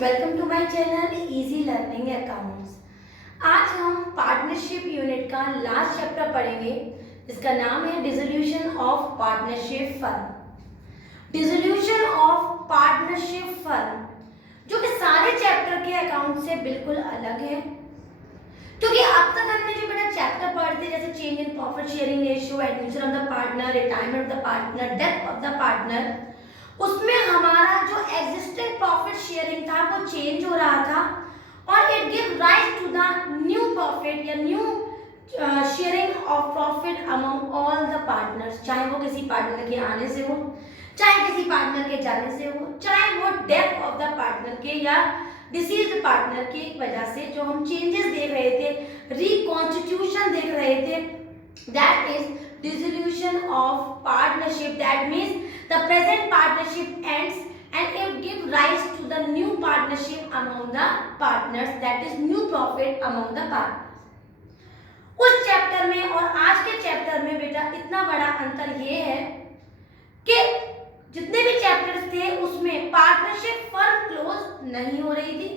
Welcome to my channel easy learning accounts. आज हम partnership unit का लास्ट चैप्टर पढ़ेंगे जिसका नाम है dissolution of partnership firm. Dissolution of partnership firm जो कि सारे चैप्टर के अकाउंट से बिल्कुल अलग है, क्योंकि अब तक हमने जो बेटा चैप्टर पढ़ते जैसे change in profit sharing ratio, admission of the partner, retirement of the partner, death of the partner, उसमें हमारा जो एग्जिस्टिंग प्रॉफिट शेयरिंग था वो चेंज हो रहा था और it give rise to the new profit या new sharing of profit among all the partners, चाहे वो किसी पार्टनर के आने से हो, चाहे किसी पार्टनर के जाने से हो, चाहे वो डेथ ऑफ द पार्टनर के या डिसीज्ड पार्टनर की वजह से जो हम चेंजेस देख रहे थे, रिकॉन्स्टिट्यूशन देख रहे थे, that is dissolution of partnership. That means the present partnership ends and it gives rise to the new partnership among the partners, that is new profit among the partners. उस chapter में और आज के chapter में बेटा इतना बड़ा अंतर ये है कि जितने भी चैप्टर्स थे उसमें पार्टनरशिप फर्म क्लोज नहीं हो रही थी,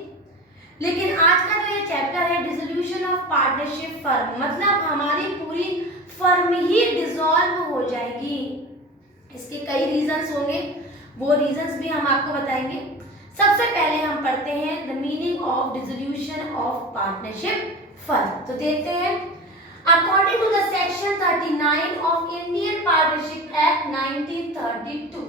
लेकिन आज का जो ये चैप्टर है डिसोल्यूशन ऑफ पार्टनरशिप फर्म, मतलब हमारी पूरी फर्म ही डिसॉल्व हो जाएगी। इसके कई रीजंस होंगे, वो रीजंस भी हम आपको बताएंगे। सबसे पहले हम पढ़ते हैं the meaning of dissolution of partnership firm. तो देखते हैं, according to the section 39 of Indian partnership act 1932,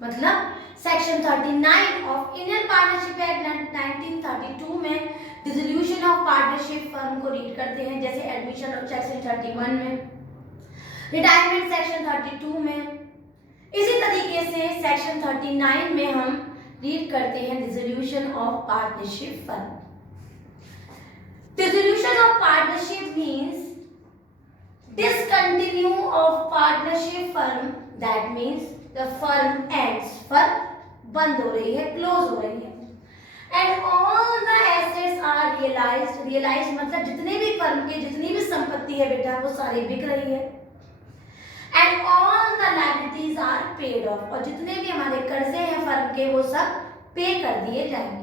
मतलब section 39 of Indian partnership act 1932 में डिसोल्यूशन ऑफ पार्टनरशिप फर्म को रीड करते हैं, जैसे एडमिशन ऑफ सेक्शन 31 में, रिटायरमेंट सेक्शन 32 में, इसी तरीके से सेक्शन 39 में हम रीड करते हैं dissolution of partnership firm. Dissolution of partnership means discontinue of partnership firm, that means the firm ends, firm बंद हो रही है, क्लोज हो रही है, and all the assets are realised, realised मतलब जितने भी फर्म के जितनी भी संपत्ति है बेटा वो सारी बिक रही है, and all the liabilities are paid off, और जितने भी हमारे कर्जे हैं फर्म के वो सब पे कर दिए जाएंगे।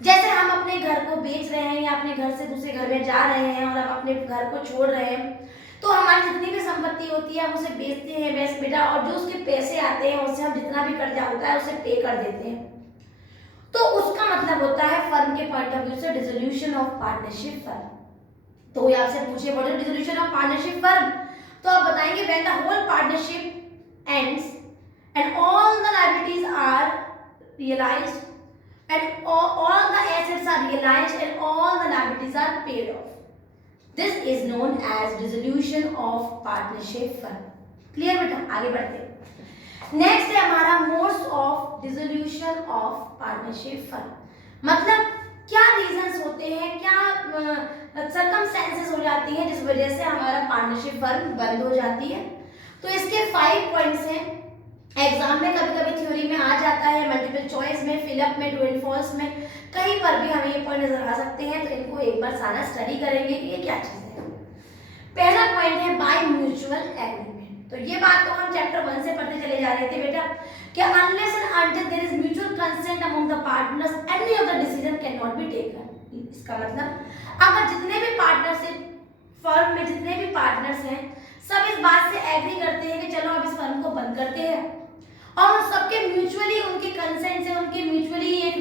जैसे हम अपने घर को बेच रहे हैं या अपने घर से दूसरे घर में जा रहे हैं और हम अपने घर को छोड़ रहे हैं, तो हमारी जितनी भी संपत्ति होती है हम उसे बेचते हैं बेस बेटा, और जो उसके पैसे आते हैं उससे हम जितना भी कर्जा होता है उसे पे कर देते हैं। तो उसका मतलब होता है फर्म के पॉइंट ऑफ व्यू से डिसोल्यूशन ऑफ पार्टनरशिप फर्म। तो ये आपसे पूछे what is dissolution of partnership firm, तो आप बताएंगे when the whole partnership ends and all the liabilities are realised and all the assets are realised and all the liabilities are paid off, this is known as dissolution of partnership firm. Clear बेटा, आगे बढ़ते हैं। Next है हमारा modes of dissolution of partnership firm, मतलब क्या reasons होते हैं, क्या सर्कमस्टेंसेस हो जाती हैं जिस वजह से हमारा पार्टनरशिप फर्म बंद हो जाती है। तो इसके 5 पॉइंट्स हैं, एग्जाम में कभी कभी थ्योरी में आ जाता है, मल्टीपल चॉइस में, फिलअप में, ट्रू एंड फॉल्स में, कहीं पर भी हमें ये पॉइंट नजर आ सकते हैं, तो इनको एक बार सारा स्टडी करेंगे कि ये क्या चीज है। पहला पॉइंट है बाय म्यूचुअल एग्रीमेंट। तो ये बात तो हम चैप्टर 1 से पढ़ते चले जा रहे थे बेटा कि unless and until there is mutual consent among the partners any of the decision can not be taken. इसका मतलब अगर जितने भी पार्टनर्स हैं फर्म में, जितने भी पार्टनर्स हैं, सब इस बात से एग्री करते हैं कि चलो अब इस फर्म को बंद करते हैं, और सबके म्यूचुअली उनके कंसेंट से, उनके म्यूचुअली एक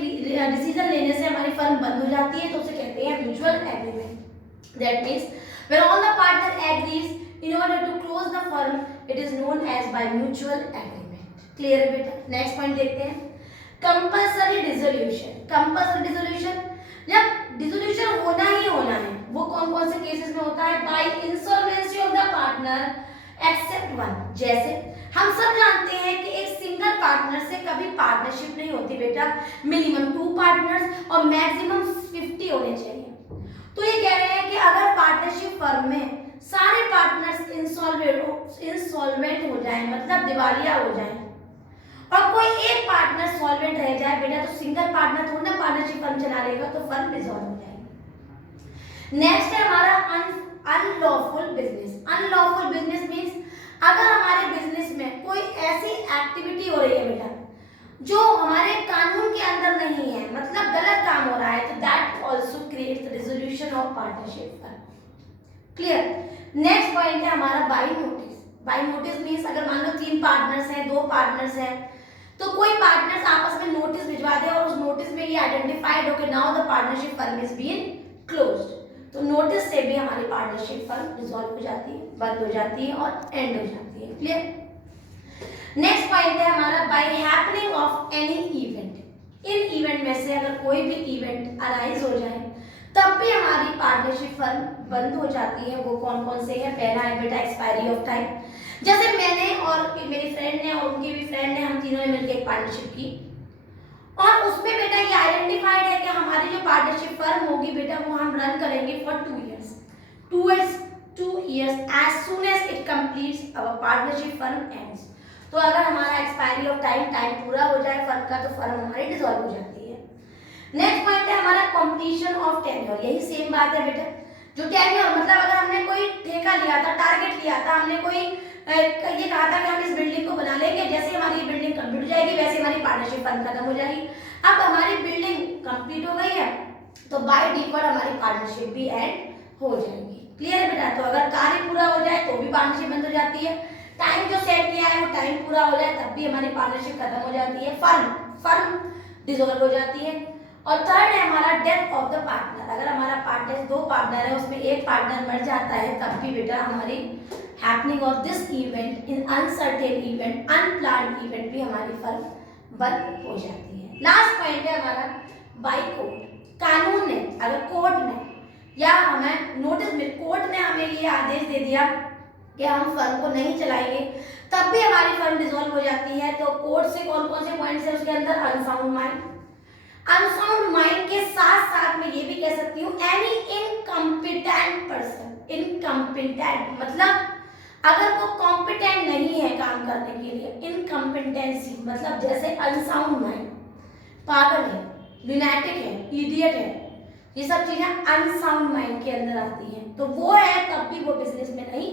डिसीजन लेने से हमारी फर्म बंद हो जाती है, तो उसे कहते हैं mutual agreement. That means when all the partner agrees in order to close the firm, it is known as by mutual agreement. Clear है बेटा। नेक्स्ट पॉइंट देखते हैं, कंपल्सरी डिसोल्यूशन। कंपल्सरी डिसोल्यूशन, जब डिसोल्यूशन होना ही होना है, वो कौन कौन से केसेस में होता है, by insolvency of the partner except one. जैसे हम सब जानते हैं कि एक सिंगल पार्टनर से कभी पार्टनरशिप नहीं होती बेटा, मिनिमम 2 पार्टनर्स और मैक्सिमम 50 होने चाहिए। तो ये कह रहे हैं कि अगर पार्टनरशिप फर्म में सारे पार्टनर्स इंसॉल्वेंट हो जाएं, मतलब दिवालिया हो जाएं, और कोई एक पार्टनर सॉल्वेंट रह जाए बेटा, तो सिंगल पार्टनर थोड़ा ना पार्टनरशिप फर्म चला लेगा, तो फर्म डिसॉल्व हो जाएगी। नेक्स्ट है हमारा unlawful business. Unlawful business means अगर हमारे बिजनेस में कोई ऐसी एक्टिविटी हो रही है बेटा जो हमारे कानून के अंदर नहीं है, मतलब of partnership firm. Clear. Next point है हमारा by notice. By notice means अगर मान लो 3 पार्टनर्स हैं, 2 पार्टनर्स हैं, तो कोई पार्टनर्स आपस में नोटिस भिजवा दे और उस नोटिस में ये आइडेंटिफाइड हो कि now the partnership firm is been closed, तो नोटिस से भी हमारी पार्टनरशिप फर्म डिसॉल्व हो जाती है, बंद हो जाती है और एंड हो जाती है। क्लियर। नेक्स्ट पॉइंट है हमारा by happening of any event. इन इवेंट में से अगर कोई भी इवेंट अराइज हो जाए तब भी हमारी पार्टनरशिप फर्म बंद हो जाती है। वो कौन कौन से हैं? पहला है बेटा एक्सपायरी ऑफ टाइम। जैसे मैंने और मेरी फ्रेंड ने और उनकी भी फ्रेंड ने, हम तीनों ने मिलकर एक पार्टनरशिप की और उसमें बेटा ये आइडेंटिफाइड है कि हमारी जो पार्टनरशिप फर्म होगी बेटा वो हम रन करेंगे for 2 years. 2 years as soon as it completes our partnership firm ends। तो अगर हमारा एक्सपायरी ऑफ टाइम पूरा हो जाए फर्म का तो फर्म हमारी डिसॉल्व हो जाती है। नेक्स्ट पॉइंट है हमारा कंप्लीशन ऑफ टेन्योर। यही सेम बात है बेटा, जो टेन्योर मतलब अगर हमने कोई ठेका लिया था, टारगेट लिया था, हमने कोई ये कहा था कि हम इस बिल्डिंग को बना लेंगे, जैसे हमारी ये बिल्डिंग कंप्लीट हो जाएगी वैसे हमारी पार्टनरशिप फर्म खत्म हो जाएगी। अब हमारी बिल्डिंग कंप्लीट हो गई है तो बाय डिफॉल्ट हमारी पार्टनरशिप भी एंड हो जाएगी। क्लियर है बेटा। तो अगर कार्य पूरा हो जाए तो भी पार्टनरशिप बंद हो जाती है, टाइम जो सेट किया है वो टाइम पूरा हो जाए तब भी हमारी पार्टनरशिप खत्म हो जाती है, फर्म डिसॉल्व हो जाती है। और थर्ड है हमारा डेथ ऑफ द पार्टनर। अगर हमारा पार्टनर 2 पार्टनर है उसमें एक पार्टनर मर जाता है तब भी बेटा हमारी happening of this event in uncertain event, unplanned event भी हमारी फर्म बंद हो जाती है। लास्ट पॉइंट है हमारा बाय कोर्ट। कानून ने अगर कोर्ट ने या हमें नोटिस में कोर्ट ने हमें ये आदेश दे दिया कि हम फर्म को नहीं चलाएंगे तब भी हमारी फर्म डिसॉल्व हो जाती है। तो कोर्ट से कौन कौन से पॉइंट्स है उसके अंदर? Unsound mind. अनसाउंड माइंड के साथ साथ मैं ये भी कह सकती हूँ एनी इनकम्पिटेंट पर्सन। इनकम्पिटेंट मतलब अगर वो कॉम्पिटेंट नहीं है काम करने के लिए, इनकम्पिटेंसी मतलब जैसे अनसाउंड माइंड, पागल है, लुनैटिक है, इडियट है, ये सब चीजें अनसाउंड माइंड के अंदर आती हैं, तो वो है तब भी वो बिजनेस में नहीं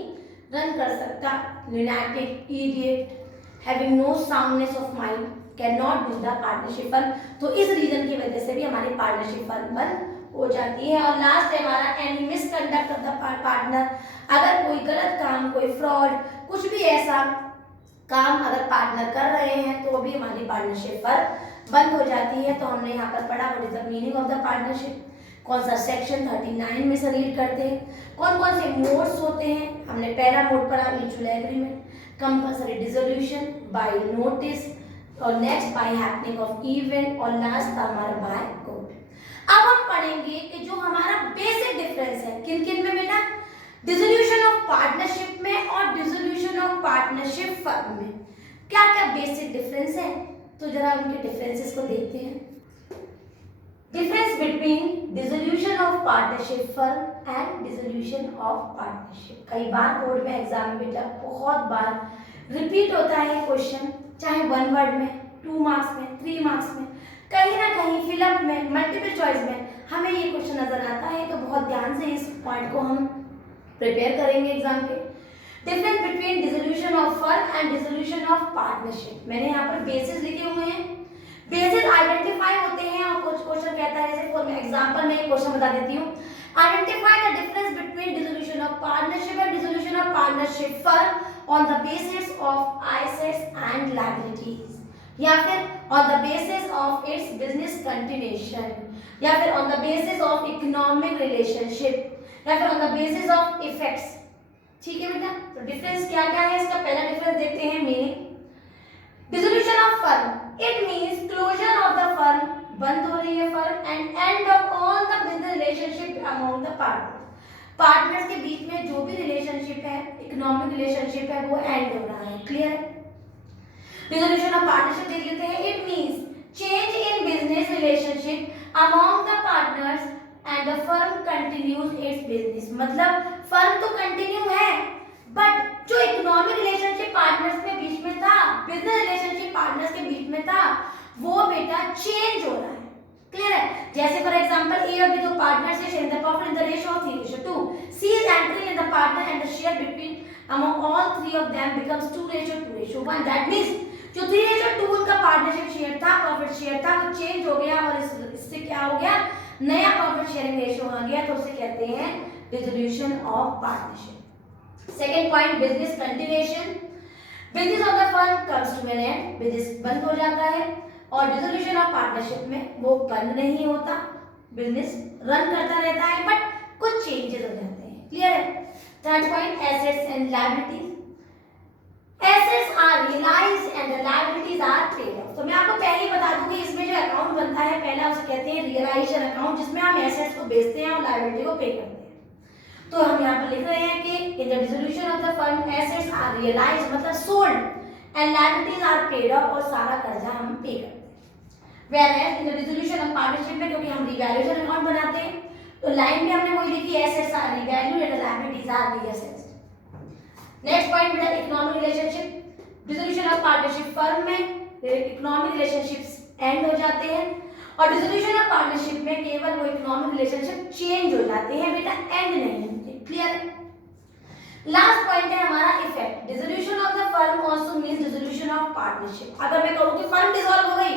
रन कर सकता। Lunatic, idiot, having no soundness of mind can not do the partnership firm. तो इस रीजन की वजह से भी हमारी पार्टनरशिप फर्म बंद हो जाती है। और लास्ट है हमारा any misconduct of the partner. अगर कोई गलत काम, कोई फ्रॉड, कुछ भी ऐसा काम अगर पार्टनर कर रहे हैं तो भी हमारी पार्टनरशिप फर्म बंद हो जाती है। तो हमने यहाँ पर पढ़ा what is the meaning of the partnership, कौन सा सेक्शन 39 में से रीड करते हैं, कौन कौन से मोड्स होते हैं। हमने पहला मोड पढ़ा mutual agreement, compulsory dissolution, by notice और next by happening of event और लास्ट था हमारा बाय कोर्ट। अब हम पढ़ेंगे कि जो हमारा बेसिक डिफरेंस है किन किन में बेटा, डिसोल्यूशन ऑफ पार्टनरशिप में और डिसोल्यूशन ऑफ पार्टनरशिप फर्म में क्या क्या बेसिक डिफरेंस है। तो जरा उनके डिफरेंसेस को देखते हैं। Difference between dissolution of partnership firm and dissolution of partnership. कई बार बोर्ड में एग्जाम में बेटा बहुत बार रिपीट होता है क्वेश्चन, चाहे 1 वर्ड में, 2 मार्क्स में, 3 मार्क्स में, कहीं ना कहीं फिलअप में, मल्टीपल चॉइस में हमें ये क्वेश्चन नजर आता है। तो बहुत ध्यान से इस पॉइंट को हम प्रिपेयर करेंगे एग्जाम के। Difference between dissolution of firm and dissolution of partnership. मैंने यहाँ पर बेसिस लिखे हुए हैं, बेसिस आइडेंटिफाई होते हैं और कुछ क्वेश्चन कहता है, जैसे फॉर एग्जांपल में एक क्वेश्चन बता देती हूँ, identify the difference between dissolution of partnership and dissolution of partnership firm on the basis of assets and liabilities, या फिर on the basis of its business continuation, या फिर on the basis of economic relationship, या फिर on the basis of effects. ठीक है बेटा, तो डिफरेंस क्या क्या है इसका पहला डिफरेंस देखते हैं। Meaning dissolution of firm, it means closure of the firm, बंद हो रही है firm, and end of all the business relationship among the partners. Partners के बीच में जो भी रिलेशनशिप है, इकोनॉमिक रिलेशनशिप है, वो एंड हो रहा है। क्लियर है। डिसोल्यूशन ऑफ पार्टनरशिप देख लेते हैं। It means change in business relationship among the partners and the firm continues it's business. मतलब फर्म तो कंटिन्यू है बट जो इकोनॉमिक रिलेशनशिप पार्टनर्स के बीच में था, बिजनेस रिलेशनशिप पार्टनर्स के बीच में था, वो बेटा चेंज हो रहा है। क्लियर है। जैसे फॉर एग्जांपल ए और बी दो पार्टनर्स हैं, share the profit in the ratio of 3:2, C is entering in the partner and the share between among all 3 of them becomes 2:2:1। That means जो 3:2 उनका पार्टनरशिप शेयर था, profit share था, वो change हो गया और इससे क्या हो गया, नया प्रॉफिट शेयरिंग रेशियो आ गया तो उसे कहते हैं dissolution of partnership. Second point, business continuation. Business of the firm comes to an end, business बंद हो जाता है और डिसोल्यूशन ऑफ पार्टनरशिप में वो बंद नहीं होता, बिजनेस रन करता रहता है बट कुछ चेंजेस हो जाते हैं। क्लियर है? Third point, assets and liabilities. Assets are realised and the liabilities are paid off. तो मैं आपको पहले ही बता दूं कि इसमें जो अकाउंट बनता है पहला उसे कहते हैं रियलाइजेशन अकाउंट, जिसमें हम एसेट्स को बेचते हैं और लायबिलिटी को पे करते हैं। तो हम यहाँ पर लिख रहे हैं कि in the dissolution of the firm assets are realised मतलब sold and liabilities are paid off, और सारा कर्जा हम पे करते हैं। Where in the dissolution of partnership में क्योंकि हम रिवैल्यूएशन अकाउंट बनाते हैं तो लाइन में हमने वही लिखी, assets are revalued and liabilities are reassessed. Next point बेटा economic relationship. Dissolution of partnership firm में इकोनॉमिक रिलेशनशिप्स एंड हो जाते हैं और डिसोल्यूशन ऑफ पार्टनरशिप में केवल वो इकोनॉमिक रिलेशनशिप चेंज हो जाते हैं बेटा, एंड नहीं होते। क्लियर है? लास्ट पॉइंट है हमारा effect. Dissolution of the firm also means dissolution of partnership. अगर मैं कहूं कि फर्म डिसॉल्व हो गई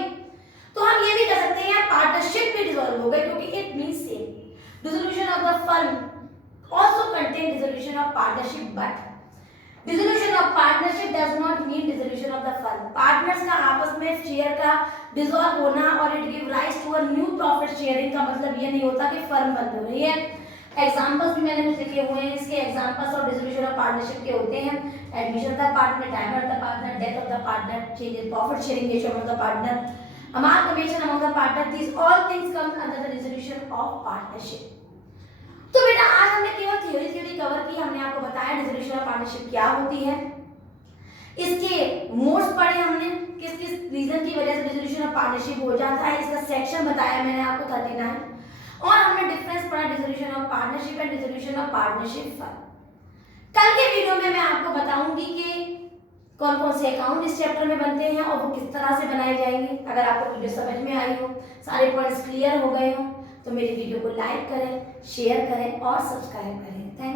तो हम ये भी कह सकते हैं पार्टनरशिप भी डिसॉल्व हो गई, क्योंकि it means same. Dissolution of the firm also contain dissolution of partnership, but dissolution of partnership does not mean dissolution of the firm. Partners का आपस में शेयर का डिसॉल्व होना और it give rise to a new profit sharing का मतलब ये नहीं होता कि फर्म बंद हो रही है। एग्जांपल्स भी मैंने कुछ लिखे हुए हैं। इसके examples of dissolution of partnership के होते हैं admission of the partner, time of the partner, death of the partner, change in profit sharing ratio of the partner, amalgamation among the partner, these all things come under the resolution of partnership। तो बेटा आज हमने केवल theory cover की, हमने आपको बताया dissolution of partnership क्या होती है, इसके मोड्स पढ़े हमने, किस किस रीजन की वजह से डिसोल्यूशन ऑफ पार्टनरशिप हो जाता है, इसका सेक्शन बताया मैंने आपको 39, और हमने डिफरेंस पढ़ा dissolution of partnership and dissolution of partnership firm. कल के वीडियो में मैं आपको बताऊंगी कि कौन कौन से अकाउंट इस चैप्टर में बनते हैं और वो किस तरह से बनाए जाएंगे। अगर आपको वीडियो समझ में आई हो, सारे पॉइंट्स क्लियर हो गए हो, तो मेरी वीडियो को लाइक करें, शेयर करें और सब्सक्राइब करें। थैंक